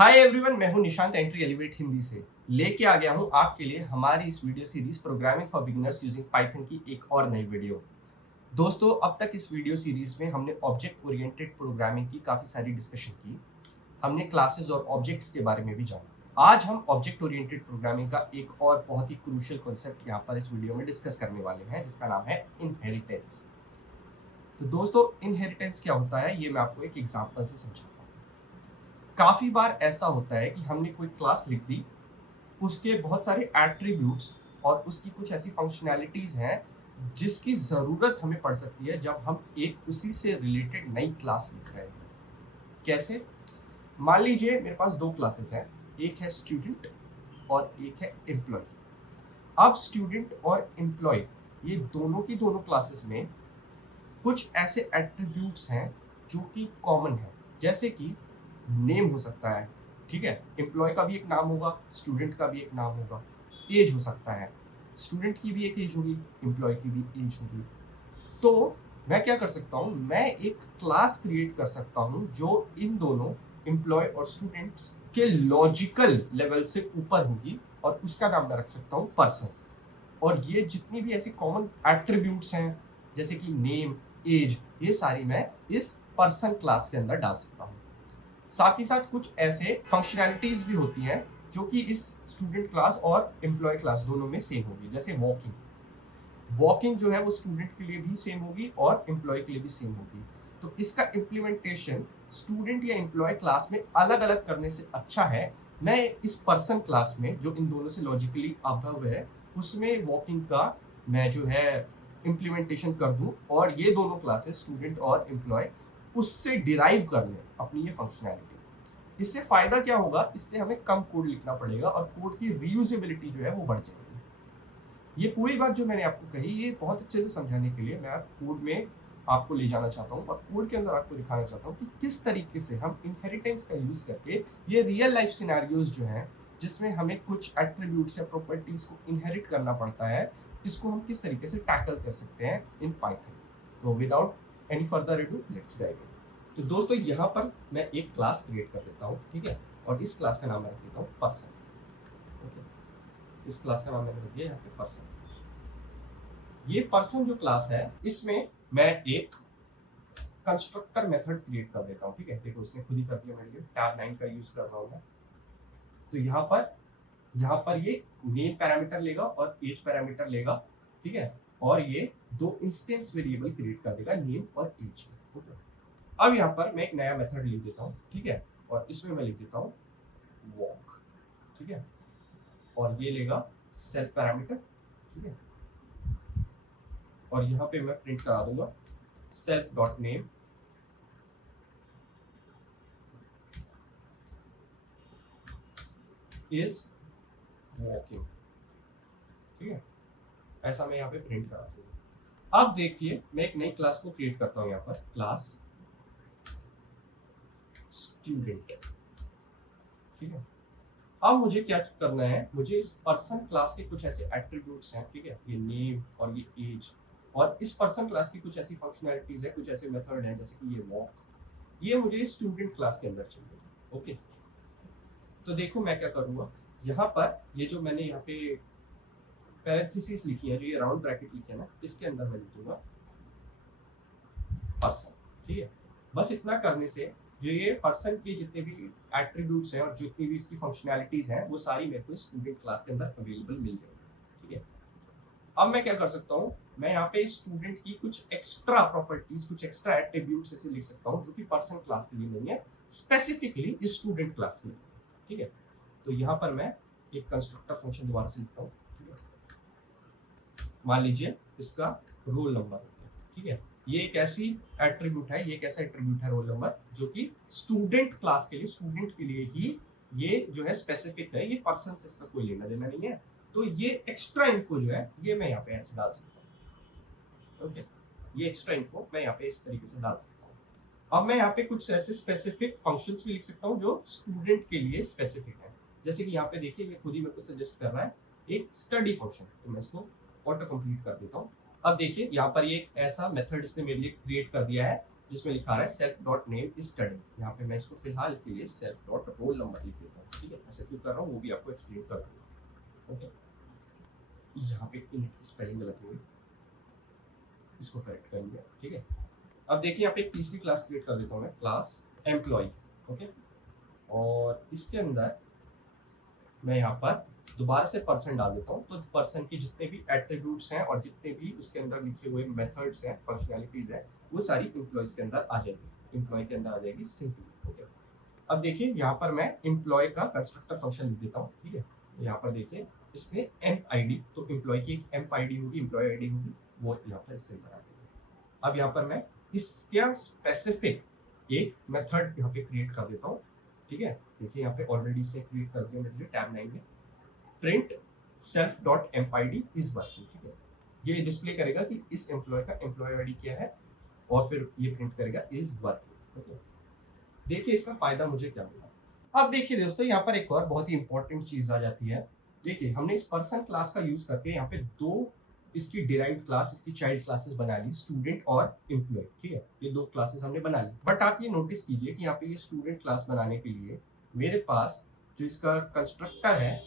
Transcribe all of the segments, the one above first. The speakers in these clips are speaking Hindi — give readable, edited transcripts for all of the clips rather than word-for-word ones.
हाय एवरीवन, मैं हूं निशांत एंट्री एलिवेट हिंदी से लेके आ गया हूं आपके लिए हमारी इस video series programming for beginners using Python की एक और नई वीडियो। दोस्तों, अब तक इस वीडियो सीरीज में हमने ऑब्जेक्ट ओरिएंटेड प्रोग्रामिंग की काफ़ी सारी डिस्कशन की। हमने क्लासेस और ऑब्जेक्ट्स के बारे में भी जाना। आज हम ऑब्जेक्ट ओरिएंटेड प्रोग्रामिंग का एक और बहुत ही क्रूशियल कॉन्सेप्ट यहाँ पर इस वीडियो में डिस्कस करने वाले हैं, जिसका नाम है इनहेरिटेंस। तो दोस्तों, इनहेरिटेंस क्या होता है ये मैं आपको एक एग्जाम्पल से समझाता हूँ। काफ़ी बार ऐसा होता है कि हमने कोई क्लास लिख दी, उसके बहुत सारे एट्रीब्यूट्स और उसकी कुछ ऐसी फंक्शनैलिटीज़ हैं जिसकी ज़रूरत हमें पड़ सकती है जब हम एक उसी से रिलेटेड नई क्लास लिख रहे हैं। कैसे? मान लीजिए मेरे पास दो क्लासेस हैं, एक है स्टूडेंट और एक है एम्प्लॉय। अब स्टूडेंट और एम्प्लॉय ये दोनों की दोनों क्लासेस में कुछ ऐसे एट्रीब्यूट्स हैं जो कि कॉमन है, जैसे कि नेम हो सकता है, ठीक है? एम्प्लॉय का भी एक नाम होगा, स्टूडेंट का भी एक नाम होगा। एज हो सकता है, स्टूडेंट की भी एक एज होगी, एम्प्लॉय की भी एज होगी। तो मैं क्या कर सकता हूँ, मैं एक क्लास क्रिएट कर सकता हूँ जो इन दोनों एम्प्लॉय और स्टूडेंट्स के लॉजिकल लेवल से ऊपर होगी और उसका नाम मैं रख सकता हूँ पर्सन। और ये जितनी भी ऐसी कॉमन एट्रीब्यूट्स हैं जैसे कि नेम, एज, ये सारी मैं इस पर्सन क्लास के अंदर डाल सकता हूँ। साथ ही साथ कुछ ऐसे फंक्शनैलिटीज भी होती हैं जो कि इस स्टूडेंट क्लास और एम्प्लॉय क्लास दोनों में सेम होगी। जैसे वॉकिंग, वॉकिंग जो है वो स्टूडेंट के लिए भी सेम होगी और एम्प्लॉय के लिए भी सेम होगी। तो इसका इम्प्लीमेंटेशन स्टूडेंट या एम्प्लॉय क्लास में अलग अलग करने से अच्छा है मैं इस पर्सन क्लास में जो इन दोनों से लॉजिकली अबव है उसमें वॉकिंग का मैं जो है इम्प्लीमेंटेशन कर दूं और ये दोनों क्लासेस स्टूडेंट और एम्प्लॉय उससे डिराइव कर लें अपनी ये फंक्शनैलिटी। इससे फायदा क्या होगा, इससे हमें कम कोड लिखना पड़ेगा और कोड की रीयूजेबिलिटी जो है वो बढ़ जाएगी। ये पूरी बात जो मैंने आपको कही ये बहुत अच्छे से समझाने के लिए मैं कोड में आपको ले जाना चाहता हूँ और कोड के अंदर आपको दिखाना चाहता हूँ कि किस तरीके से हम इनहेरिटेंस का यूज करके ये रियल लाइफ सिनेरियोज जो हैं जिसमें हमें कुछ एट्रीब्यूट्स या प्रॉपर्टीज को इनहेरिट करना पड़ता है, इसको हम किस तरीके से टैकल कर सकते हैं इन पाइथन। तो without any further ado let's dive in. तो दोस्तों, यहाँ पर मैं एक क्लास क्रिएट कर देता हूँ, ठीक है? और इस क्लास का नाम मैं रख देता हूँ पर्सन। ओके, इस क्लास का नाम मैंने रख दिया यहाँ पे पर्सन। ये पर्सन जो क्लास है इसमें मैं एक कंस्ट्रक्टर मेथड क्रिएट कर देता हूँ, ठीक है? देखो इसने खुद ही कर दिया मेरे लिए, टैब 9 का यूज कर रहा हूँ मैं। तो यहाँ पर ये नेम पैरामीटर लेगा और एज पैरामीटर लेगा, ठीक है? और ये दो इंस्टेंस वेरिएबल क्रिएट कर देगा, नेम और एज। ओके, अब यहाँ पर मैं एक नया मेथड लिख देता हूँ, ठीक है? और इसमें मैं लिख देता हूँ वॉक, ठीक है? और ये लेगा सेल्फ पैरामीटर, ठीक है? और यहाँ पे मैं प्रिंट करा दूंगा self dot name is walking, ठीक है? ऐसा मैं यहाँ पे प्रिंट करा दूंगा। अब देखिए मैं एक नई क्लास को क्रिएट करता हूँ, यहाँ पर क्लास स्टूडेंट, ठीक है? अब मुझे क्या करना है, मुझे इस पर्सन क्लास के कुछ ऐसे एट्रीब्यूट्स हैं, ठीक है? ये नेम और ये एज और इस पर्सन क्लास की कुछ ऐसी फंक्शनैलिटीज है, कुछ ऐसे मेथड हैं जैसे कि ये वॉक, ये मुझे स्टूडेंट क्लास के अंदर चाहिए। ओके, तो देखो मैं क्या करूंगा, यहाँ पर ये जो मैंने यहाँ पे पैरेंथेसिस लिखी है, जो ये राउंड ब्रैकेट लिखे है ना, इसके अंदर मैं लिख दूंगा पर्सन, ठीक है? बस इतना करने से जो ये पर्सन के जितने भी एट्रीब्यूट्स हैं और जितनी भी इसकी फंक्शनैलिटीज हैं वो सारी मेरे को स्टूडेंट क्लास के अंदर अवेलेबल मिल जाएगी, ठीक है? अब मैं क्या कर सकता हूँ, मैं यहाँ पे स्टूडेंट की कुछ एक्स्ट्रा प्रॉपर्टीज, कुछ एक्स्ट्रा एट्रीब्यूट्स ऐसे लिख सकता हूँ जो कि पर्सन क्लास के लिए नहीं है, स्पेसिफिकली स्टूडेंट क्लास के लिए, ठीक है? तो यहाँ पर मैं एक कंस्ट्रक्टर फंक्शन दोबारा से लिखता हूँ, ठीक है? मान लीजिए इसका रोल नंबर हो गया, ठीक है? ये एक ऐसी एट्रीब्यूट है, ये एक ऐसा एट्रीब्यूट है रोल नंबर जो कि स्टूडेंट क्लास के लिए, स्टूडेंट के लिए ही ये जो है स्पेसिफिक है, ये पर्सन से इसका कोई लेना देना नहीं है। तो ये एक्स्ट्रा इन्फो जो है ये मैं यहाँ पे ऐसे डाल सकता हूँ। ओके, ये एक्स्ट्रा इन्फो मैं यहाँ पे इस तरीके से डाल सकता हूँ। अब मैं यहाँ पे कुछ ऐसे स्पेसिफिक फंक्शंस भी लिख सकता हूँ जो स्टूडेंट के लिए स्पेसिफिक है। जैसे कि यहाँ पे देखिए ये खुद ही मेरे को सजेस्ट कर रहा है एक स्टडी फंक्शन, तो मैं इसको ऑटो कंप्लीट कर देता हूँ। अब देखिए यहाँ पर ये एक ऐसा मेथड इसने मेरे लिए क्रिएट कर दिया है जिसमें लिखा रहा है self dot name is study. यहाँ पे मैं इसको फिलहाल के लिए सेल्फ डॉट रोल नंबर लिख देता हूँ, ठीक है। ऐसा क्यों कर रहा हूँ वो भी आपको एक्सप्लेन कर दूंगा, ओके। यहाँ पे इन स्पेलिंग गलत हुई, इसको करेक्ट कर लिया, ठीक है। अब देखिए यहाँ पे एक तीसरी क्लास क्रिएट कर देता हूँ मैं, क्लास एम्प्लॉय, ओके। और इसके अंदर मैं यहाँ पर दोबारा से पर्सन डाल देता हूँ, तो पर्सन के जितने भी एट्रीब्यूट्स हैं और जितने भी उसके अंदर लिखे हुए मेथड्स हैं, फंक्शनैलिटीज हैं, वो सारी एम्प्लॉयज के अंदर आ जाएगी, एम्प्लॉय के अंदर आ जाएगी सिंपली, ओके। अब देखिए यहाँ पर मैं एम्प्लॉय का कंस्ट्रक्टर फंक्शन लिख देता हूँ, ठीक है। तो यहाँ पर देखिए इसमें एम्प आईडी, तो एम्प्लॉय की एक एम्प आईडी होगी, एम्प्लॉय आईडी होगी, वो यहाँ पर इसके अंदर आ जाएगी। अब यहाँ पर मैं इसका स्पेसिफिक एक मेथड यहाँ पे क्रिएट कर देता हूँ, ठीक है। देखिए यहाँ पे ऑलरेडी इसने क्रिएट कर दिया मेरे लिए टैब 9 में, print self dot amp ID is working, ठीक है। ये डिस्प्ले करेगा कि इस एम्प्लॉय का एम्प्लॉय आईडी क्या है, और फिर ये प्रिंट करेगा इज वर्किंग, ओके। देखिए इसका फायदा मुझे क्या मिला। अब देखिए दोस्तों यहाँ पर एक और बहुत ही इंपॉर्टेंट चीज आ जाती है। देखिए हमने इस पर्सन क्लास का यूज करके यहाँ पे दो इसकी डिराइव्ड क्लास, इसकी चाइल्ड क्लासेस बना ली, स्टूडेंट और एम्प्लॉय, ठीक है। ये दो क्लासेस हमने बना ली, बट आप ये नोटिस कीजिए कि यहाँ पे ये स्टूडेंट क्लास बनाने के लिए मेरे पास जो इसका कंस्ट्रक्टर है,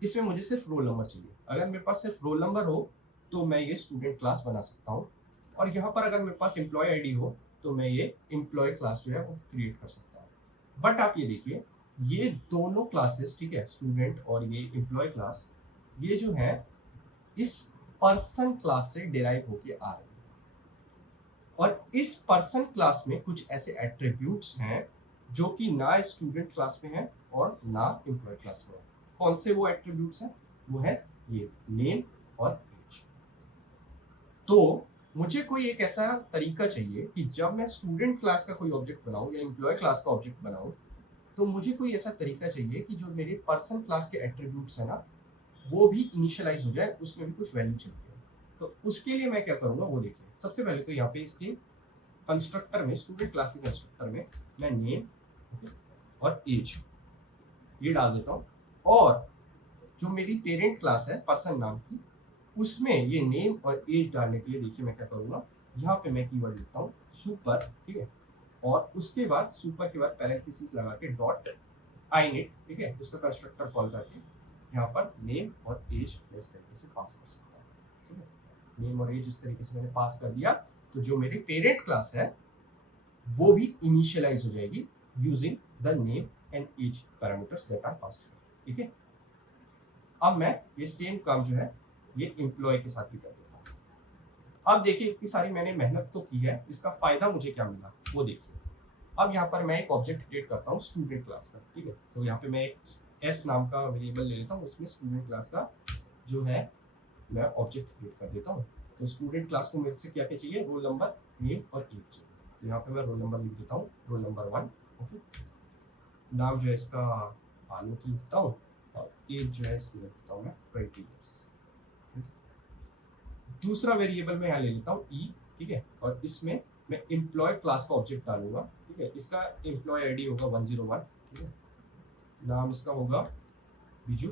इसमें मुझे सिर्फ रोल नंबर चाहिए। अगर मेरे पास सिर्फ रोल नंबर हो तो मैं ये स्टूडेंट क्लास बना सकता हूँ, और यहाँ पर अगर मेरे पास एम्प्लॉय आईडी हो तो मैं ये एम्प्लॉय क्लास जो है वो क्रिएट कर सकता हूँ। बट आप ये देखिए ये दोनों क्लासेस, ठीक है, स्टूडेंट और ये एम्प्लॉय क्लास, ये जो है इस पर्सन क्लास से डिराइव होके आ रही है, और इस पर्सन क्लास में कुछ ऐसे एट्रीब्यूट्स हैं जो कि ना स्टूडेंट क्लास में है और ना एम्प्लॉय क्लास में है। कौन से वो एट्रीब्यूट्स हैं? वो है ये नेम और एज। तो मुझे कोई एक ऐसा तरीका चाहिए कि जब मैं स्टूडेंट क्लास का कोई ऑब्जेक्ट बनाऊं या एम्प्लॉय क्लास का ऑब्जेक्ट बनाऊं, तो मुझे कोई ऐसा तरीका चाहिए कि जो मेरे पर्सन क्लास के एट्रीब्यूट्स है ना, वो भी इनिशियलाइज हो जाए, उसमें भी कुछ वैल्यू चली जाए। तो उसके लिए मैं क्या करूंगा वो देखिए। सबसे पहले तो यहाँ पे इसके कंस्ट्रक्टर में, स्टूडेंट क्लास के कंस्ट्रक्टर में मैं नेम और एज ये डाल देता हूँ, और जो मेरी पेरेंट क्लास है पर्सन नाम की, उसमें ये नेम और एज डालने के लिए देखिए मैं क्या करूंगा, यहाँ पे मैं कीवर्ड लिखता हूँ सुपर, ठीक है। और उसके बाद सुपर के बाद पैरेंथेसिस लगा के डॉट init, ठीक है, इसका कंस्ट्रक्टर कॉल करके यहाँ पर नेम और एज मैं इस तरीके से पास कर सकता हूँ, ठीक है। नेम और एज इस तरीके से मैंने पास कर दिया, तो जो मेरी पेरेंट क्लास है वो भी इनिशियलाइज हो जाएगी using the name and age parameters that are passed, ठीक है। अब मैं ये सेम काम जो है ये एम्प्लॉय के साथ भी कर देता हूँ। अब देखिए इतनी सारी मैंने मेहनत तो की है, इसका फायदा मुझे क्या मिला वो देखिए। अब यहाँ पर मैं एक ऑब्जेक्ट क्रिएट करता हूँ स्टूडेंट क्लास का, ठीक है। तो यहाँ पे मैं एक एस नाम का वेरिएबल ले लेता हूँ, उसमें स्टूडेंट क्लास का जो है मैं ऑब्जेक्ट क्रिएट कर देता हूँ। तो स्टूडेंट क्लास को मेरे से क्या क्या चाहिए, रोल नंबर, नेम और एज चाहिए। तो यहाँ पे मैं रोल नंबर लिख देता हूँ, रोल नंबर 1, ओके। नाम जो है इसका आलोक लिखता हूँ, और एज जो है इसकी लिख देता हूँ मैं 20 ईयर्स। दूसरा वेरिएबल मैं यहाँ ले लेता हूँ ई, ठीक है। और इसमें मैं एम्प्लॉय क्लास का ऑब्जेक्ट डालूंगा, ठीक है। इसका एम्प्लॉय आईडी होगा 101, ठीक है। नाम इसका होगा बिजू,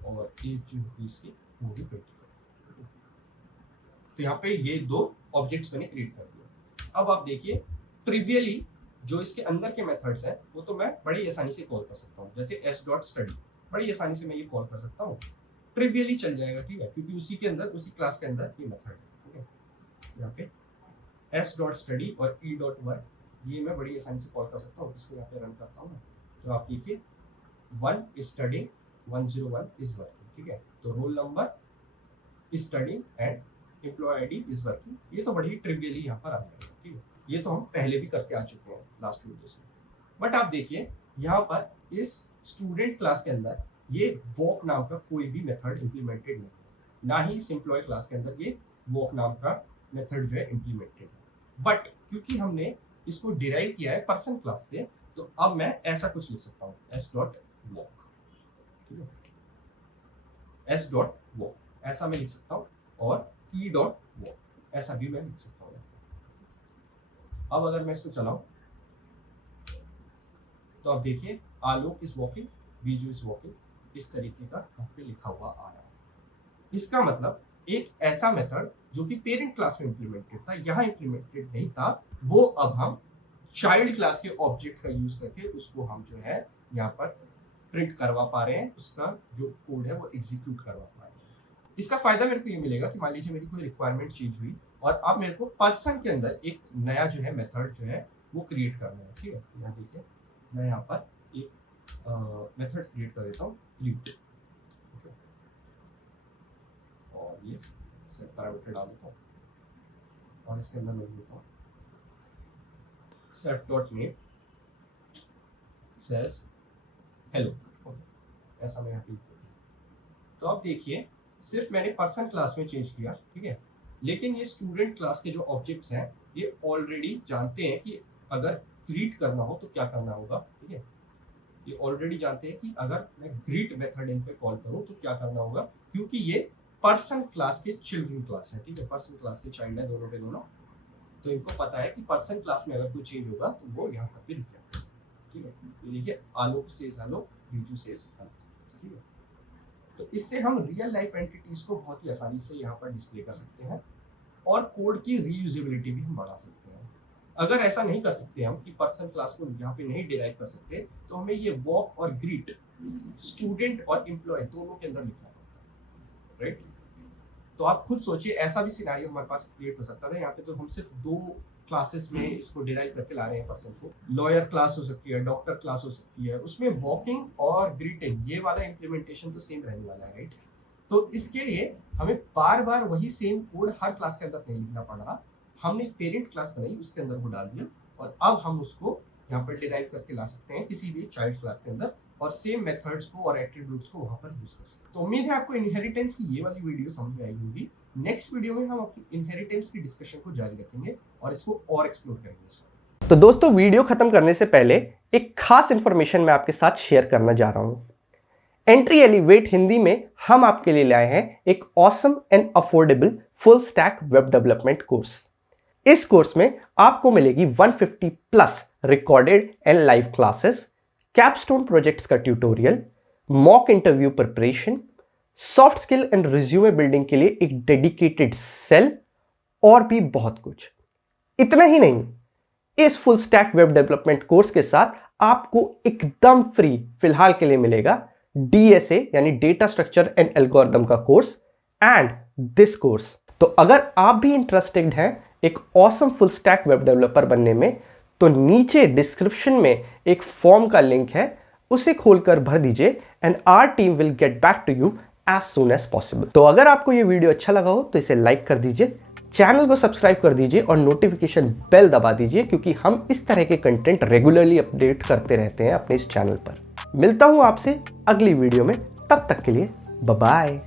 और एज जो होगी इसकी होगी 25। तो यहाँ पे ये दो ऑब्जेक्ट्स मैंने क्रिएट कर दिए। अब आप देखिए ट्रिवियली जो इसके अंदर के मेथड्स हैं वो तो मैं बड़ी आसानी से कॉल कर सकता हूँ, जैसे s.study, बड़ी आसानी से मैं ये कॉल कर सकता हूँ, ट्रिवियली चल जाएगा, ठीक है, क्योंकि उसी के अंदर, उसी क्लास के अंदर ये मेथड है, ठीक है। यहाँ पे s.study और e.work ये मैं बड़ी आसानी से कॉल कर सकता हूँ। इसको यहाँ पे रन करता हूँ, तो आप देखिए 1 is studying, 101 is working, ठीक है। तो roll number is studying and employee ID is working, ये तो बड़ी ट्रिवियली यहाँ पर आ जाएगा, ठीक है। ये तो हम पहले भी करके आ चुके हैं लास्ट वीडियो से। बट आप देखिए यहाँ पर इस स्टूडेंट क्लास के अंदर ये वॉक नाम का कोई भी मेथड इम्प्लीमेंटेड नहीं है, ना ही इस एम्प्लॉय क्लास के अंदर ये वॉक नाम का मेथड जो है इम्प्लीमेंटेड है। बट क्योंकि हमने इसको डिराइव किया है पर्सन क्लास से, तो अब मैं ऐसा कुछ लिख सकता हूँ s.walk, ठीक है। s.walk ऐसा मैं लिख सकता हूँ, और e.walk ऐसा भी मैं लिख सकता हूँ। अब अगर मैं इसको चलाऊं तो आप देखिए Alok is walking, Biju is walking, इस तरीके का यहाँ पे लिखा हुआ आ रहा है। इसका मतलब एक ऐसा मेथड जो कि पेरेंट क्लास में इम्प्लीमेंटेड था, यहाँ इम्प्लीमेंटेड नहीं था, वो अब हम चाइल्ड क्लास के ऑब्जेक्ट का यूज करके उसको हम जो है यहाँ पर प्रिंट करवा पा रहे हैं, उसका जो कोड है वो एग्जीक्यूट करवा पा रहे हैं। इसका फायदा मेरे को ये मिलेगा कि मान लीजिए मेरी कोई रिक्वायरमेंट चेंज हुई और अब मेरे को पर्सन के अंदर एक नया जो है मेथड जो है वो क्रिएट करना है। ठीक है, यहाँ देखिए मैं यहाँ पर एक मेथड क्रिएट कर देता हूँ, क्रिएट, और ये सेट पैरामीटर डाल देता हूँ और इसके अंदर मैं देता हूँ set dot name says hello, ऐसा मैं यहाँ पे लिख देता हूँ। तो अब देखिए सिर्फ मैंने पर्सन क्लास में चेंज किया, ठीक है, लेकिन ये स्टूडेंट क्लास के जो ऑब्जेक्ट्स हैं ये ऑलरेडी जानते हैं कि अगर ग्रीट करना हो तो क्या करना होगा। ठीक है, ये ऑलरेडी जानते हैं कि अगर मैं ग्रीट मेथड इन पे कॉल करूं तो क्या करना होगा, क्योंकि ये पर्सन क्लास के चिल्ड्रन क्लास है। ठीक है, पर्सन क्लास के चाइल्ड है दोनों के दोनों, तो इनको पता है कि पर्सन क्लास में अगर कोई चेंज होगा तो वो यहाँ पर भी रिफ्लेक्ट। ठीक है, तो देखिए Alok says hello, Biju says hello. ठीक है, तो इससे हम रियल लाइफ एंटिटीज को बहुत ही आसानी से यहाँ पर डिस्प्ले कर सकते हैं और कोड की रीयूजेबिलिटी भी हम बढ़ा सकते हैं। अगर ऐसा नहीं कर सकते हम कि पर्सन क्लास को यहाँ पे नहीं डिराइव कर सकते तो हमें ये वॉक और ग्रीट स्टूडेंट और एम्प्लॉय दोनों के अंदर लिखना पड़ता है, राइट। तो आप खुद सोचिए ऐसा भी सिनेरियो हमारे पास क्रिएट हो सकता था। यहाँ पे तो हम सिर्फ 2 क्लासेस में इसको डिराइव करके ला रहे हैं पर्सन को। लॉयर क्लास हो सकती है, डॉक्टर क्लास हो सकती है, उसमें वॉकिंग और ग्रीटिंग ये वाला इम्प्लीमेंटेशन तो सेम रहने वाला है, राइट। तो इसके लिए हमें बार बार वही सेम कोड हर क्लास के अंदर नहीं लिखना पड़ रहा। हमने एक पेरेंट क्लास बनाई, उसके अंदर वो डाल दिया और अब हम उसको यहाँ पर डिराइव करके ला सकते हैं किसी भी चाइल्ड क्लास के अंदर और सेम मेथड्स को और एट्रीब्यूट्स को वहां पर यूज कर सकते हैं। तो उम्मीद है आपको इनहेरिटेंस की ये वाली वीडियो समझ में आई होगी। नेक्स्ट वीडियो में हम अपनी इनहेरिटेंस की डिस्कशन को जारी रखेंगे और इसको और एक्सप्लोर करेंगे। तो दोस्तों वीडियो खत्म करने से पहले एक खास इंफॉर्मेशन मैं आपके साथ शेयर करना जा रहा हूं। एंट्री एलिवेट हिंदी में हम आपके लिए लाए हैं एक awesome and affordable full stack web development course. इस कोर्स में आपको मिलेगी 150 plus recorded and live classes, capstone projects का tutorial, mock interview preparation, soft skill and resume building के लिए एक डेडिकेटेड सेल और भी बहुत कुछ। इतना ही नहीं, इस full stack web development course के साथ आपको एकदम फ्री फिलहाल के लिए मिलेगा DSA यानी डेटा स्ट्रक्चर एंड एल्गोरिथम का कोर्स एंड दिस कोर्स। तो अगर आप भी इंटरेस्टेड हैं एक awesome full stack web developer बनने में तो नीचे डिस्क्रिप्शन में एक फॉर्म का लिंक है, उसे खोलकर भर दीजिए and our team will get back to you as soon as possible. तो अगर आपको यह वीडियो अच्छा लगा हो तो इसे लाइक कर दीजिए, चैनल को सब्सक्राइब कर दीजिए और नोटिफिकेशन बेल दबा दीजिए क्योंकि हम इस तरह के कंटेंट रेगुलरली अपडेट करते रहते हैं अपने इस चैनल पर। मिलता हूं आपसे अगली वीडियो में, तब तक के लिए बाय बाय।